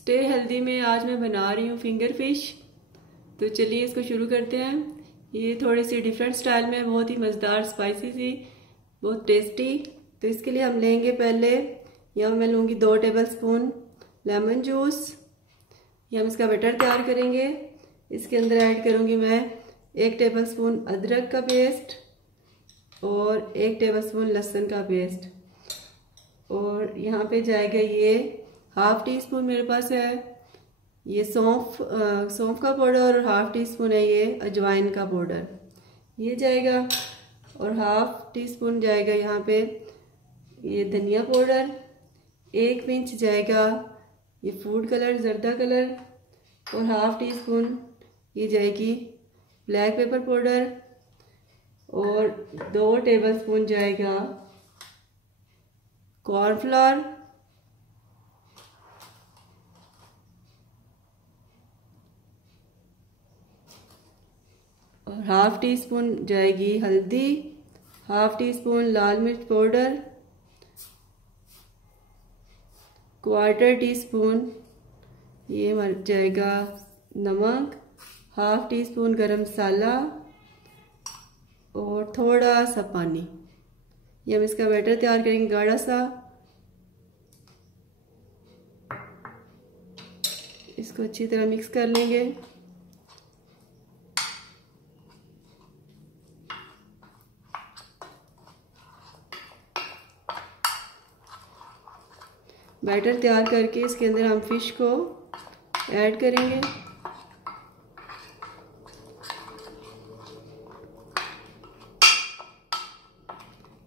Stay healthy में आज मैं बना रही हूँ फिंगर फिश। तो चलिए इसको शुरू करते हैं। ये थोड़ी सी डिफरेंट स्टाइल में, बहुत ही मज़ेदार, स्पाइसी सी, बहुत टेस्टी। तो इसके लिए हम लेंगे पहले, यहाँ मैं लूँगी 2 टेबलस्पून लेमन जूस। ये हम इसका बटर तैयार करेंगे। इसके अंदर ऐड करूँगी मैं 1 टेबलस्पून अदरक का पेस्ट और 1 टेबलस्पून लहसुन का पेस्ट। और यहाँ पे जाएगा ये ½ टी स्पून मेरे पास है ये सौंफ का पाउडर, और ½ टी स्पून है ये अजवाइन का पाउडर, ये जाएगा। और ½ टी स्पून जाएगा यहाँ पे ये धनिया पाउडर। 1 पिंच जाएगा ये फूड कलर, जर्दा कलर। और ½ टी स्पून ये जाएगी ब्लैक पेपर पाउडर। और 2 टेबलस्पून जाएगा कॉर्नफ्लोर। और ½ टी स्पून जाएगी हल्दी, ½ टी स्पून लाल मिर्च पाउडर, 1/4 टी स्पून ये मर जाएगा नमक, ½ टी स्पून गरम मसाला और थोड़ा सा पानी। ये हम इसका बैटर तैयार करेंगे गाढ़ा सा। इसको अच्छी तरह मिक्स कर लेंगे। बैटर तैयार करके इसके अंदर हम फिश को ऐड करेंगे।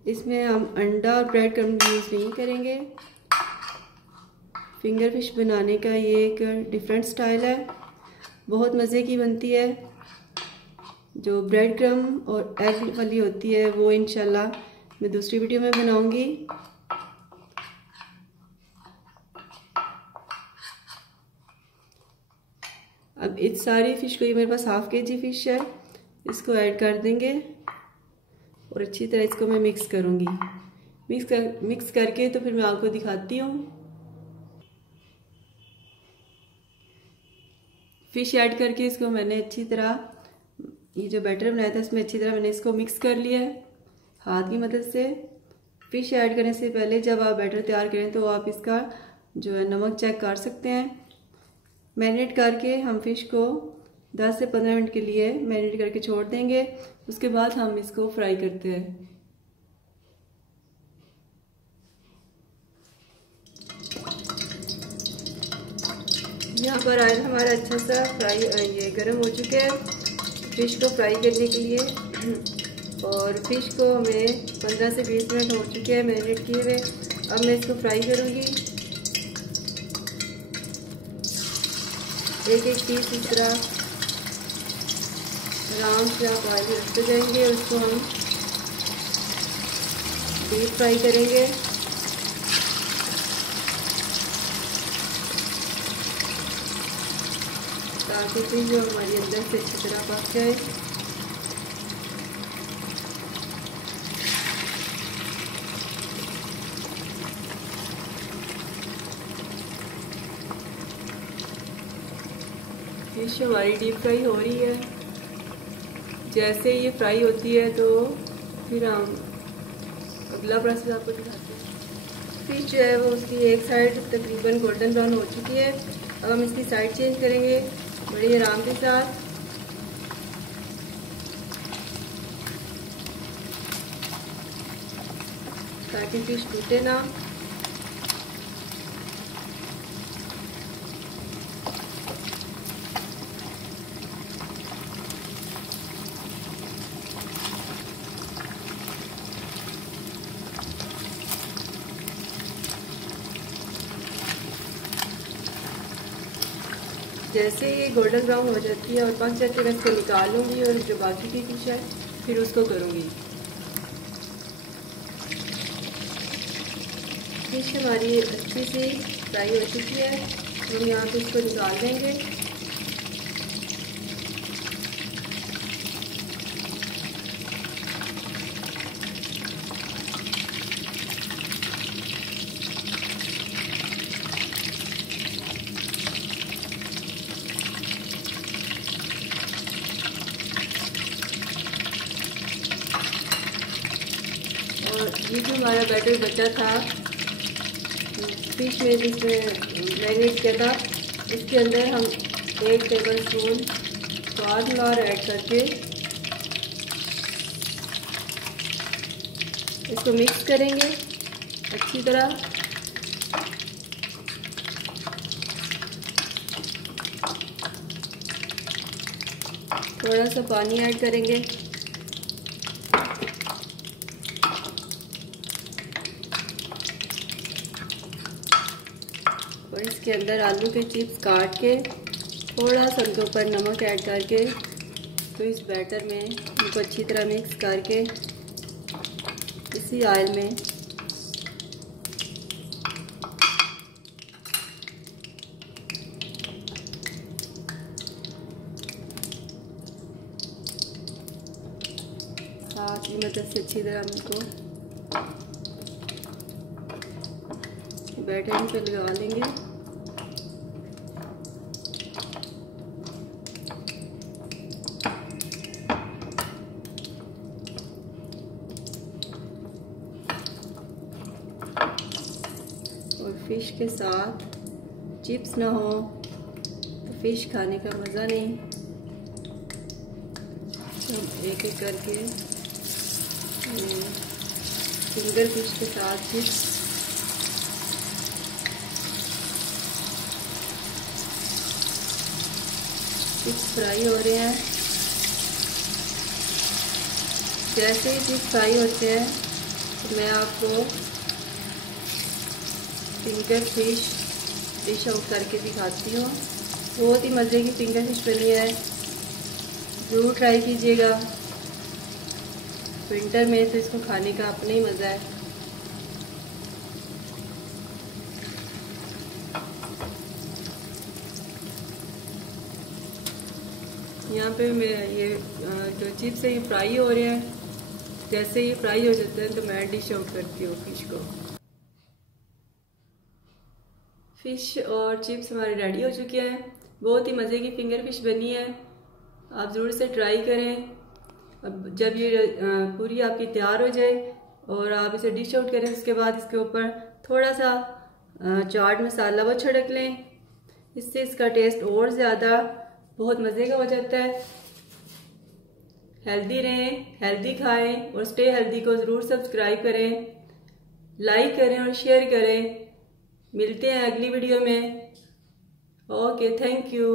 इसमें हम अंडा और ब्रेड क्रम्ब यूज़ नहीं करेंगे। फिंगर फिश बनाने का ये एक डिफरेंट स्टाइल है, बहुत मज़े की बनती है। जो ब्रेड क्रम्ब और एग वाली होती है वो इंशाल्लाह मैं दूसरी वीडियो में बनाऊंगी। अब इस सारी फ़िश को, ये मेरे पास ½ kg फ़िश है, इसको ऐड कर देंगे और अच्छी तरह इसको मैं मिक्स करूँगी। मिक्स करके तो फिर मैं आपको दिखाती हूँ। फ़िश ऐड करके इसको मैंने अच्छी तरह, ये जो बैटर बनाया था इसमें अच्छी तरह मैंने इसको मिक्स कर लिया है हाथ की मदद से। फ़िश ऐड करने से पहले जब आप बैटर तैयार करें तो आप इसका जो है नमक चेक कर सकते हैं। मैरिनेट करके हम फ़िश को 10 से 15 मिनट के लिए मैरिनेट करके छोड़ देंगे। उसके बाद हम इसको फ्राई करते हैं। यहाँ पर आयल हमारा अच्छा सा फ्राई ये गर्म हो चुका है फ़िश को फ्राई करने के लिए। और फ़िश को हमें 15 से 20 मिनट हो चुके हैं मैरिनेट किए हुए। अब मैं इसको फ्राई करूँगी। एक पीस इस तरह आराम से आप ऑयल रखते जाएंगे। उसको हम डीप फ्राई करेंगे। ताकि फिर जो हमारी अंदर से अच्छी तरह पक जाए। फिश हमारी डीप फ्राई हो रही है। जैसे ये फ्राई होती है तो फिर हम अगला प्रोसेस आपको दिखाते हैं। फिश जो है वो उसकी एक साइड तकरीबन गोल्डन ब्राउन हो चुकी है। अब हम इसकी साइड चेंज करेंगे बड़ी आराम के साथ। ताकि फिश टूटे ना। जैसे ये गोल्डन ब्राउन हो जाती है और पक जाती है, मैं इसको निकाल लूँगी और जो बाकी की फिश है फिर उसको करूँगी। फिश हमारी अच्छी सी फ्राई हो चुकी है। हम यहाँ पे इसको निकाल देंगे। हमारा बैटर बचा था फिश में जिसमें मैरिनेट किया था, इसके अंदर हम 1 टेबलस्पून कॉर्न फ्लोर ऐड करके इसको मिक्स करेंगे अच्छी तरह। थोड़ा सा पानी ऐड करेंगे। और इसके अंदर आलू के चिप्स काट के थोड़ा सा उनके ऊपर नमक ऐड करके तो इस बैटर में उनको अच्छी तरह मिक्स करके इसी ऑयल में हाथ की मदद से अच्छी तरह उनको बैटर पे लगा लेंगे। और फिश के साथ चिप्स ना हो तो फिश खाने का मज़ा नहीं। एक एक करके फिंगर फिश के साथ चिप्स फ्राई हो रहे हैं। जैसे ही चिप्स फ्राई होते हैं तो मैं आपको फिंगर फिश डिश आउट करके दिखाती हूँ। बहुत ही मज़े की फिंगर फिश बनी है, ज़रूर ट्राई कीजिएगा। विंटर में तो इसको खाने का अपना ही मज़ा है। यहाँ पे मैं ये जो चिप्स है ये फ्राई हो रहे हैं। जैसे ये फ्राई हो जाते हैं तो मैं डिश आउट करती हूँ फिश को। फिश और चिप्स हमारे रेडी हो चुके हैं। बहुत ही मज़े की फिंगर फिश बनी है, आप ज़रूर से ट्राई करें। अब जब ये पूरी आपकी तैयार हो जाए और आप इसे डिश आउट करें, उसके बाद इसके ऊपर थोड़ा सा चाट मसाला वो छिड़क लें। इससे इसका टेस्ट और ज़्यादा बहुत मज़े का हो जाता है। हेल्दी रहें, हेल्दी खाएं और स्टे हेल्दी को ज़रूर सब्सक्राइब करें, लाइक करें और शेयर करें। मिलते हैं अगली वीडियो में। Okay, thank you.